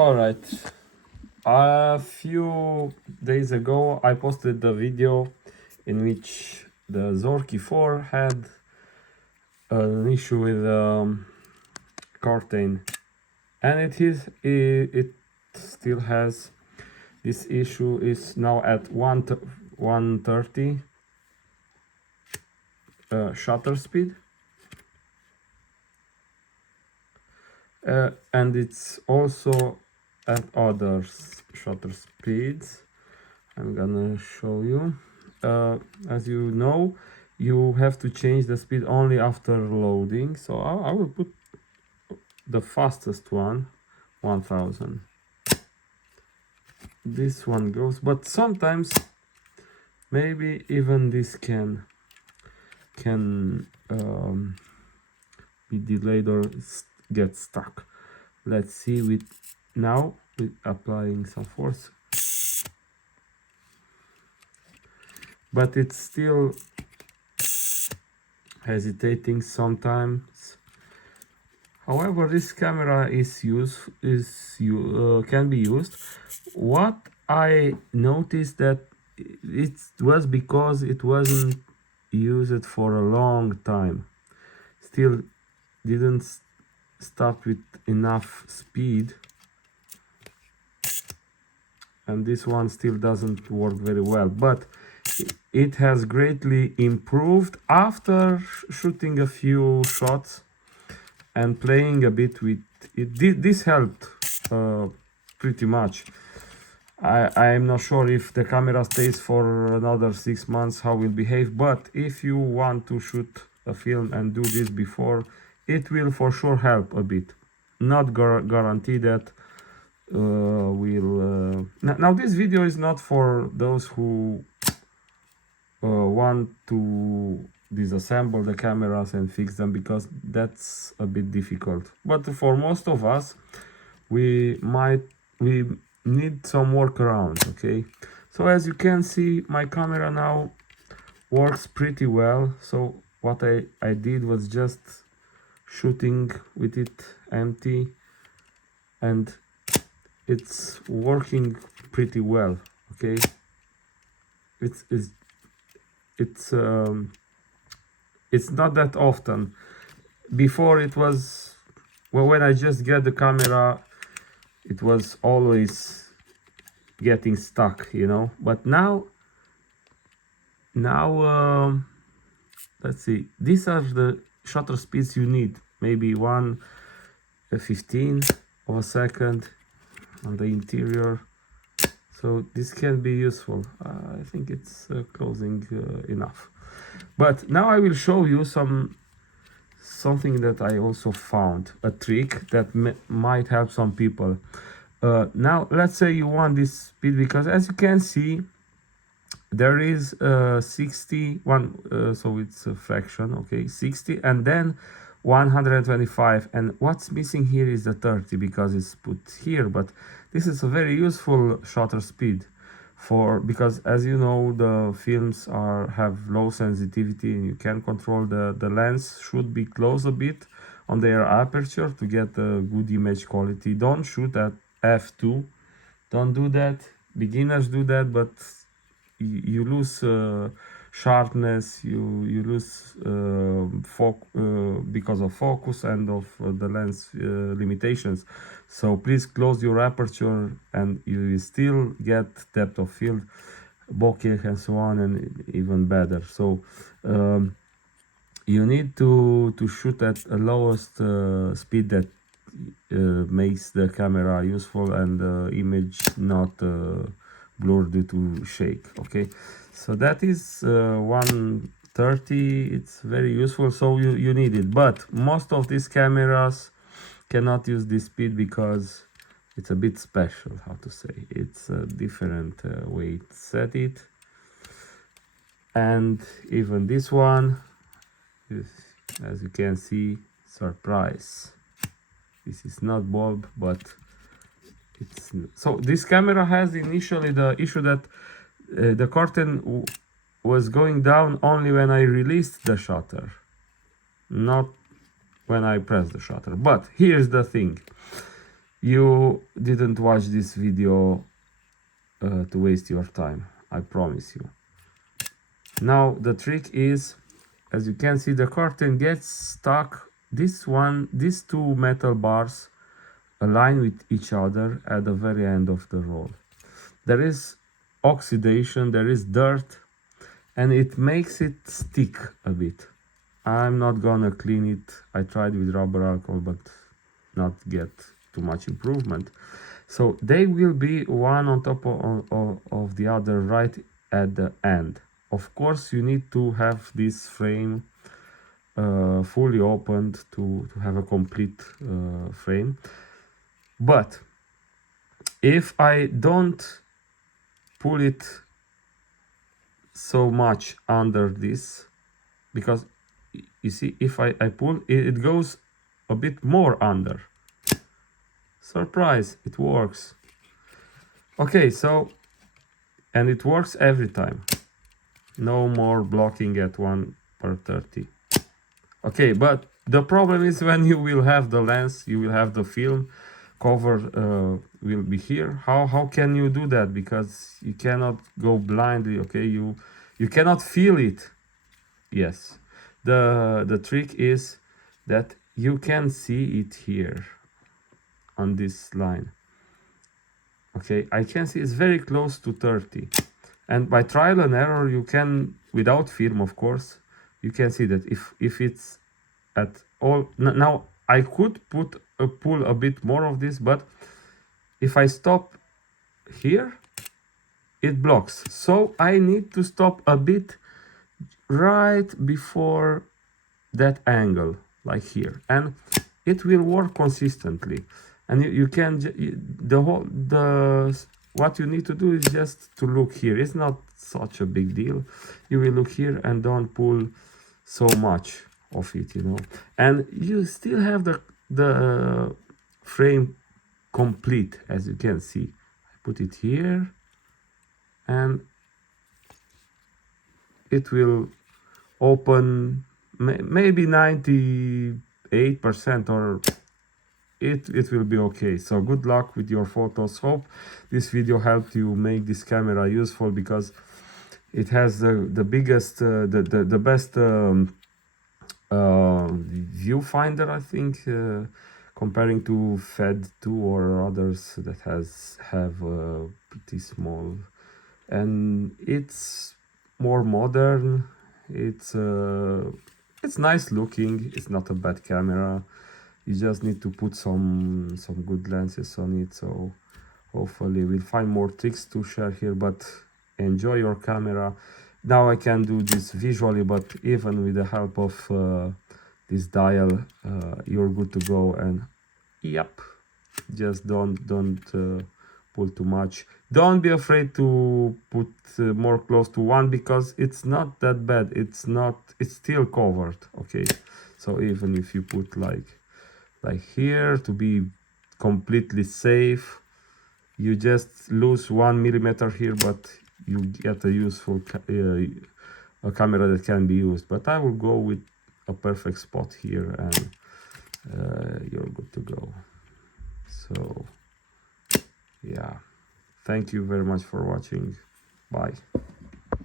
All right. A few days ago, I posted the video in which the Zorki 4 had an issue with curtain, and it still has. This issue is now at 130 shutter speed, and it's also at other shutter speeds. I'm gonna show you. As you know, you have to change the speed only after loading, so I will put the fastest one, 1000. This one goes, but sometimes maybe even this can be delayed or get stuck. Let's see with applying some force, but it's still hesitating sometimes. However, this camera can be used. What I noticed that it was because it wasn't used for a long time. Still didn't start with enough speed, and this one still doesn't work very well, but it has greatly improved after shooting a few shots and playing a bit with it. This helped pretty much. I'm not sure if the camera stays for another 6 months how it will behave, but if you want to shoot a film and do this before, it will for sure help a bit. Not guarantee that will now this video is not for those who want to disassemble the cameras and fix them, because that's a bit difficult. But for most of us, we need some workaround. Okay, so as you can see, my camera now works pretty well. So what I did was just shooting with it empty, and it's working pretty well. Okay, it's not that often. Before it was, well, when I just get the camera, it was always getting stuck, you know. But now let's see, these are the shutter speeds you need. Maybe 1/15 of a second on the interior, so this can be useful. I think it's closing enough. But now I will show you something that I also found, a trick that might help some people. Now let's say you want this speed, because as you can see, there is 61, so it's a fraction, okay, 60 and then 125, and what's missing here is the 30 because it's put here. But this is a very useful shutter speed because, as you know, the films have low sensitivity, and you can control the lens should be close a bit on their aperture to get a good image quality. Don't shoot at f2, don't do that. Beginners do that, but you lose sharpness, you lose because of focus and of the lens limitations. So please close your aperture, and you still get depth of field, bokeh and so on, and even better. So you need to shoot at a lowest speed that makes the camera useful and the image not blurred due to shake. Okay, so that is 130. It's very useful, so you need it. But most of these cameras cannot use this speed because it's a bit special, how to say, it's a different way to set it. And even this one is, as you can see, surprise, this is not bulb, but it's so this camera has initially the issue that the curtain was going down only when I released the shutter, not when I pressed the shutter. But here's the thing, you didn't watch this video to waste your time, I promise you. Now the trick is, as you can see, the curtain gets stuck. These two metal bars align with each other at the very end of the roll. There is oxidation, there is dirt, and it makes it stick a bit. I'm not gonna clean it. I tried with rubber alcohol, but not get too much improvement. So they will be one on top of the other right at the end. Of course, you need to have this frame fully opened to have a complete frame. But if I don't pull it so much under this, because you see, if I pull it goes a bit more under. Surprise, it works. Okay, so, and it works every time. No more blocking at 1/30. Okay, but the problem is when you will have the lens, you will have the film cover will be here. How can you do that? Because you cannot go blindly. Okay, you cannot feel it. Yes, the trick is that you can see it here on this line. Okay, I can see it's very close to 30, and by trial and error you can, without film of course, you can see that if it's at all. Now I could pull a bit more of this, but if I stop here it blocks, so I need to stop a bit right before that angle, like here, and it will work consistently. And you can what you need to do is just to look here. It's not such a big deal. You will look here and don't pull so much of it, you know, and you still have the frame complete, as you can see. I put it here and it will open maybe 98%, or it will be okay. So good luck with your photos. Hope this video helped you make this camera useful, because it has the biggest the best viewfinder, I think, comparing to Fed 2 or others that have pretty small, and it's more modern. It's nice looking. It's not a bad camera. You just need to put some good lenses on it. So hopefully we'll find more tricks to share here, but enjoy your camera. Now I can do this visually, but even with the help of this dial, you're good to go. And yep, just don't pull too much. Don't be afraid to put more close to 1, because it's not that bad. It's still covered. Okay, so even if you put like here to be completely safe, you just lose 1 millimeter here, but you get a useful a camera that can be used. But I will go with a perfect spot here, and you're good to go. So yeah, thank you very much for watching. Bye.